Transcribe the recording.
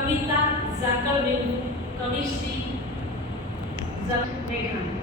कविता jackal bamboo कविश्री जग मेघना